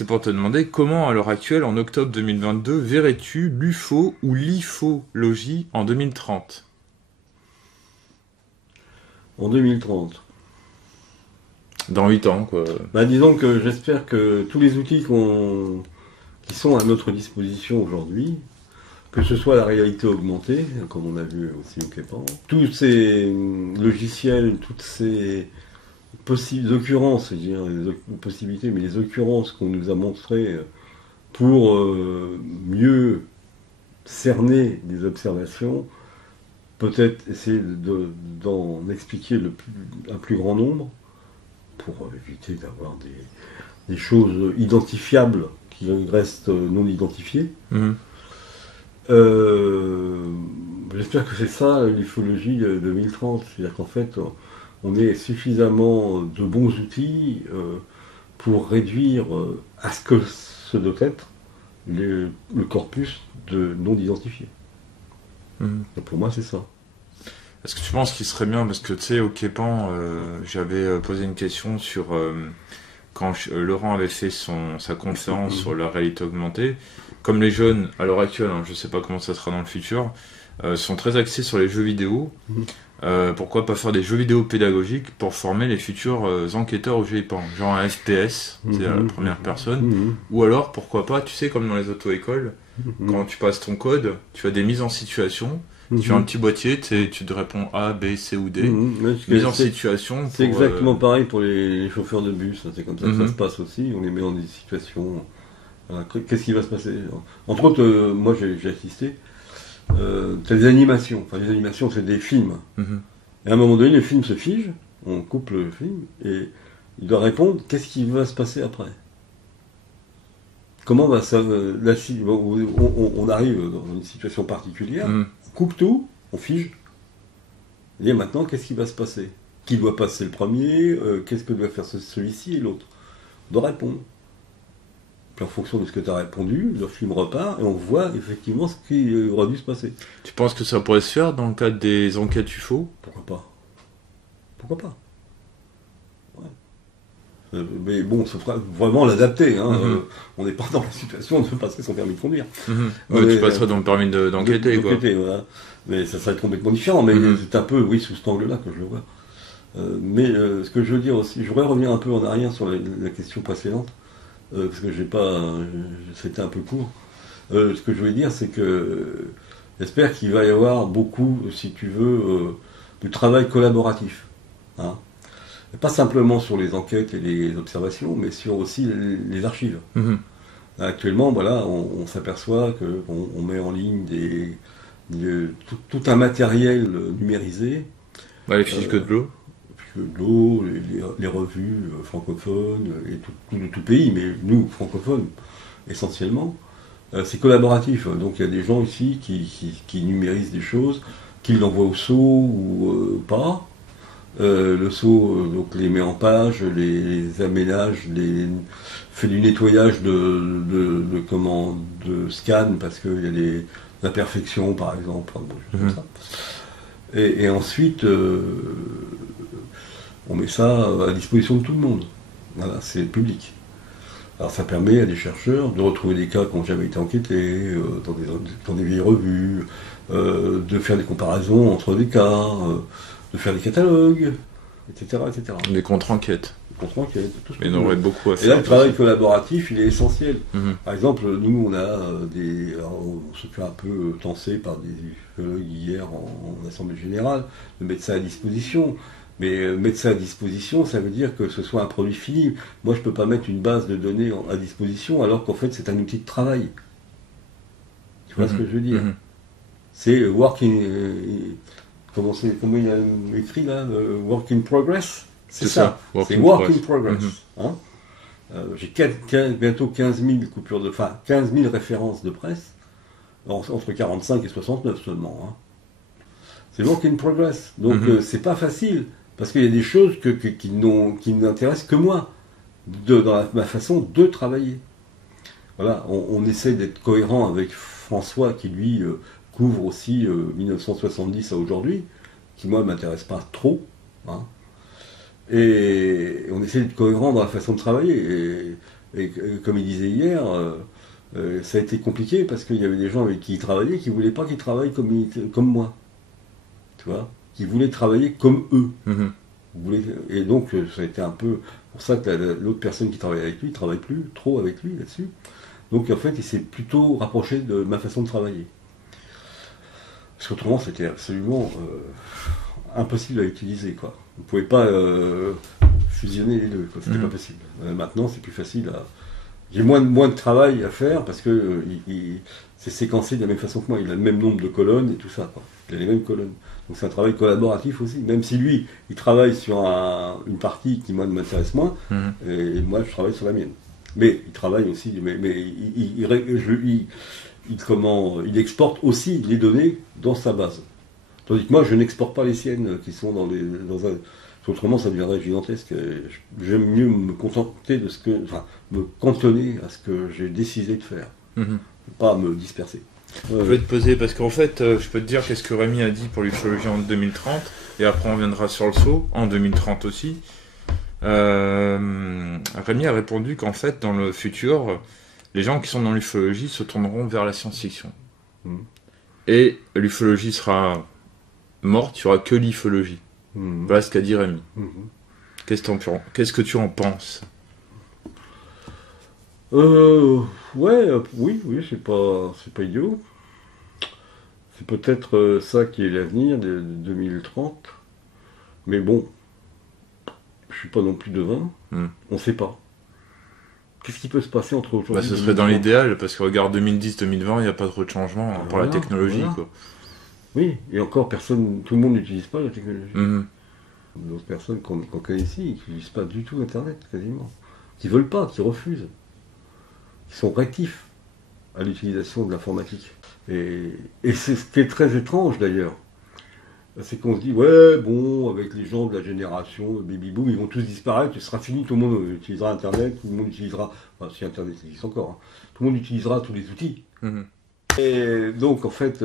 c'est pour te demander comment, à l'heure actuelle, en octobre 2022, verrais-tu l'UFO ou l'IFOlogie en 2030? En 2030. Dans 8 ans, quoi. Bah, disons que j'espère que tous les outils qui sont à notre disposition aujourd'hui, que ce soit la réalité augmentée, comme on a vu aussi au Képan, tous ces logiciels, toutes ces occurrences, je veux dire, les possibilités, mais les occurrences qu'on nous a montrées pour mieux cerner des observations, peut-être essayer d'en expliquer un plus grand nombre, pour éviter d'avoir des choses identifiables qui restent non identifiées. Mhm. J'espère que c'est ça l'ufologie 2030, c'est-à-dire qu'en fait on ait suffisamment de bons outils pour réduire à ce que ce doit être le corpus de non identifiés. Mhm. Et pour moi c'est ça. Est-ce que tu penses qu'il serait bien, parce que tu sais, au Képan, j'avais posé une question sur quand Laurent avait fait sa conférence sur la réalité augmentée. Comme les jeunes, à l'heure actuelle, hein, je sais pas comment ça sera dans le futur, sont très axés sur les jeux vidéo. Pourquoi pas faire des jeux vidéo pédagogiques pour former les futurs enquêteurs au Japon, genre un FPS, c'est la première personne, ou alors pourquoi pas, tu sais, comme dans les auto-écoles, quand tu passes ton code, tu as des mises en situation, tu as un petit boîtier, tu te réponds A, B, C ou D, mise en situation. C'est exactement pareil pour les chauffeurs de bus, c'est comme ça que ça se passe aussi, on les met dans des situations. Qu'est-ce qui va se passer? Entre autres, moi j'ai assisté. T'as des animations. Enfin, les animations, c'est des films. Et à un moment donné, le film se fige, on coupe le film, et il doit répondre qu'est-ce qui va se passer après. Comment va ça. On arrive dans une situation particulière, on coupe tout, on fige. Et maintenant, qu'est-ce qui va se passer? Qui doit passer le premier? Qu'est-ce que doit faire celui-ci et l'autre? On doit répondre. En fonction de ce que tu as répondu, le film repart et on voit effectivement ce qui aurait dû se passer. Tu penses que ça pourrait se faire dans le cadre des enquêtes UFO? Pourquoi pas? Pourquoi pas? Ouais. Mais bon, il faut vraiment l'adapter. Hein. On n'est pas dans la situation de passer son permis de conduire. Tu passerais dans le permis d'enquêter, quoi. Voilà. Mais ça serait complètement différent. Mais c'est un peu, oui, sous cet angle-là que je le vois. Mais ce que je veux dire aussi, je voudrais revenir un peu en arrière sur la question précédente. Parce que c'était un peu court. Ce que je voulais dire, c'est que j'espère qu'il va y avoir beaucoup, si tu veux, de travail collaboratif. Hein. Pas simplement sur les enquêtes et les observations, mais sur aussi les archives. Actuellement, voilà, on s'aperçoit qu'on met en ligne tout un matériel numérisé. Les fiches que de l'eau. De l'eau, les revues francophones, et de tout pays, mais nous, francophones, essentiellement, c'est collaboratif. Donc il y a des gens ici qui numérisent des choses, qui l'envoient au SO ou pas. Le SO donc les met en page, les aménage, fait du nettoyage de scan, parce qu'il y a des imperfections, par exemple, comme ça. Et ensuite, on met ça à disposition de tout le monde. Voilà, c'est public. Alors ça permet à des chercheurs de retrouver des cas qui n'ont jamais été enquêtés, dans des vieilles revues, de faire des comparaisons entre des cas, de faire des catalogues, etc. etc. Des contre-enquêtes. Contre-enquêtes, tout ce Mais il y en aurait beaucoup à faire. Et là, le travail collaboratif, il est essentiel. Par exemple, nous, on a on se fait un peu tenser par des ufologues hier en Assemblée Générale, de mettre ça à disposition. Mais mettre ça à disposition, ça veut dire que ce soit un produit fini. Moi, je ne peux pas mettre une base de données à disposition alors qu'en fait, c'est un outil de travail. Tu vois ce que je veux dire? C'est working. Comment il a écrit là? Work in progress? C'est ça. C'est work in progress. Hein, j'ai bientôt 15 000 coupures de. Enfin, 15 000 références de presse, entre 45 et 69 seulement. Hein. C'est work in progress. Donc, c'est pas facile. Parce qu'il y a des choses qui n'intéressent que moi, dans ma façon de travailler. Voilà, on essaie d'être cohérent avec François, qui lui couvre aussi 1970 à aujourd'hui, qui moi ne m'intéresse pas trop. Hein. Et on essaie d'être cohérent dans la façon de travailler. Et Et comme il disait hier, ça a été compliqué parce qu'il y avait des gens avec qui il travaillait qui ne voulaient pas qu'il travaille comme moi. Tu vois, qui voulaient travailler comme eux. Et donc, ça a été un peu pour ça que l'autre personne qui travaille avec lui ne travaille plus trop avec lui là-dessus. Donc, en fait, il s'est plutôt rapproché de ma façon de travailler. Parce qu'autrement, c'était absolument impossible à utiliser, quoi. On ne pouvait pas fusionner les deux, quoi. C'était pas possible. Maintenant, c'est plus facile à... J'ai moins de travail à faire parce que c'est séquencé de la même façon que moi. Il a le même nombre de colonnes et tout ça, quoi. Il a les mêmes colonnes. Donc c'est un travail collaboratif aussi. Même si lui, il travaille sur une partie qui moi m'intéresse moins, et moi je travaille sur la mienne. Mais il travaille aussi, mais il exporte aussi les données dans sa base. Tandis que moi, je n'exporte pas les siennes qui sont dans un... Autrement, ça deviendrait gigantesque. J'aime mieux me contenter de me cantonner à ce que j'ai décidé de faire, pas me disperser. Je vais te poser, parce qu'en fait, je peux te dire qu'est-ce que Rémi a dit pour l'ufologie en 2030, et après on viendra sur le saut, en 2030 aussi. Rémi a répondu qu'en fait, dans le futur, les gens qui sont dans l'ufologie se tourneront vers la science-fiction. Et l'ufologie sera morte, il n'y aura que l'ufologie. Voilà ce qu'a dit Rémi. Qu'est-ce que tu en penses? Oui, c'est pas idiot. C'est peut-être ça qui est l'avenir de 2030. Mais bon, je suis pas non plus devin. On sait pas. Qu'est-ce qui peut se passer entre aujourd'hui ce serait dans l'idéal, parce que regarde 2010-2020, il n'y a pas trop de changement pour la technologie, quoi. Oui, et encore tout le monde n'utilise pas la technologie. D'autres personnes qu'on connaît ici, ils n'utilisent pas du tout Internet, quasiment. Qui veulent pas, qui refusent. Qui sont rétifs à l'utilisation de l'informatique. Et c'est ce qui est très étrange d'ailleurs. C'est qu'on se dit, ouais, bon, avec les gens de la génération, baby boom, ils vont tous disparaître, ce sera fini, tout le monde utilisera Internet, tout le monde utilisera, enfin, si Internet existe encore, tout le monde utilisera tous les outils. Et donc, en fait,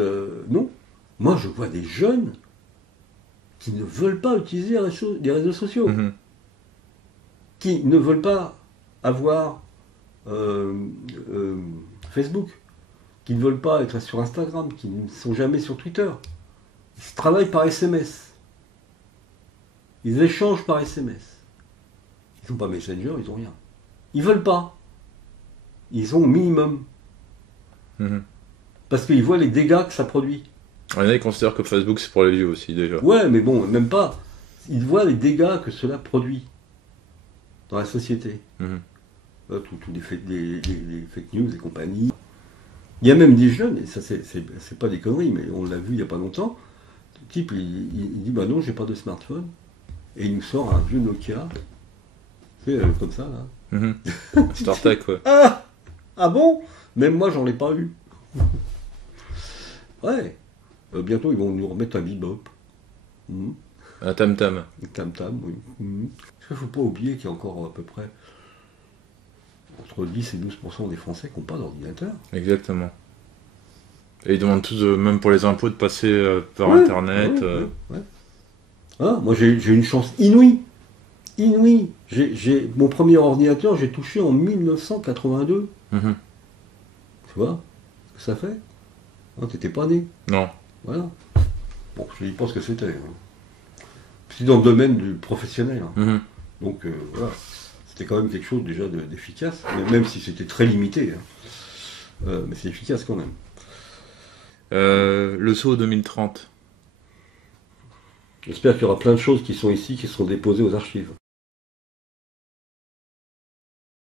non. Moi, je vois des jeunes qui ne veulent pas utiliser les réseaux sociaux, qui ne veulent pas avoir Facebook, qui ne veulent pas être sur Instagram, qui ne sont jamais sur Twitter. Ils travaillent par SMS. Ils échangent par SMS. Ils n'ont pas Messenger, ils n'ont rien. Ils ne veulent pas. Ils ont au minimum. Parce qu'ils voient les dégâts que ça produit. Il y en a qui considèrent que Facebook c'est pour les vieux aussi déjà. Ouais, mais bon, même pas. Ils voient les dégâts que cela produit dans la société. Tous les fake news et compagnie. Il y a même des jeunes, et ça c'est pas des conneries, mais on l'a vu il n'y a pas longtemps, le type il dit bah non, j'ai pas de smartphone, et il me sort un vieux Nokia, tu sais, comme ça là. StarTech, ouais. Ah bon? Même moi j'en ai pas eu. Ouais. Bientôt ils vont nous remettre un bebop. Un tam-tam. Un tam-tam, oui. Parce qu'il ne faut pas oublier qu'il y a encore à peu près entre 10 et 12% des Français qui n'ont pas d'ordinateur. Exactement. Et ils demandent tous, même pour les impôts, de passer par Internet. Moi j'ai une chance inouïe. Inouïe. Mon premier ordinateur, j'ai touché en 1982. Tu vois ce que ça fait? T'étais pas né. Non. Voilà. Bon, je ne dis pas ce que c'était. C'est dans le domaine du professionnel. Donc voilà. C'était quand même quelque chose déjà d'efficace, même si c'était très limité. Mais c'est efficace quand même. Le saut 2030. J'espère qu'il y aura plein de choses qui sont ici, qui seront déposées aux archives.